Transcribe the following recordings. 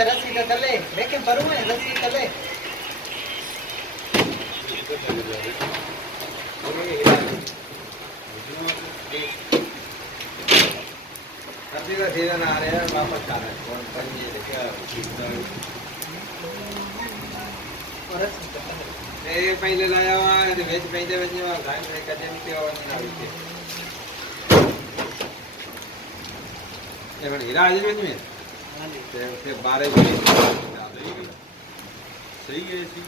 रस्सी का कर ले लेकिन परू है रस्सी कर ले सब्जी का सीजन आ रहा है वापस आ रहा है कौन पंजी देखा ये पहले लाया हुआ है तो वेज पहले वेज में गाय में कदम के और नहीं आती ये बन हीरा आज में हां जी ते 12 सही है ऐसी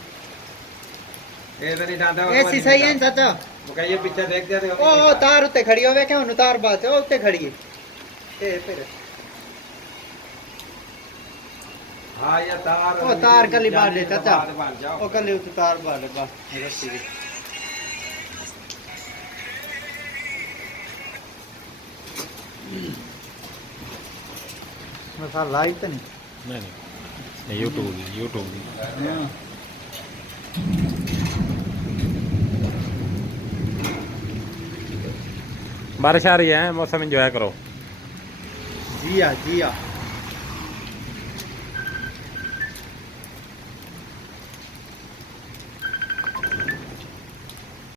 ये तो नहीं डांटा ऐसी सही है चाचा वो कहिए पीछे देख दे ओ तार उते खड़ी होवे क्या तार बात है उते खड़ी है ए फिर हाँ ये तार ओ तार कली बांध ले चाचा ओ कली उस तार बांध ले बस रस्सी की मसाला लाइव तो नहीं YouTube बारिश आ रही है मौसम एंजॉय करो जी हाँ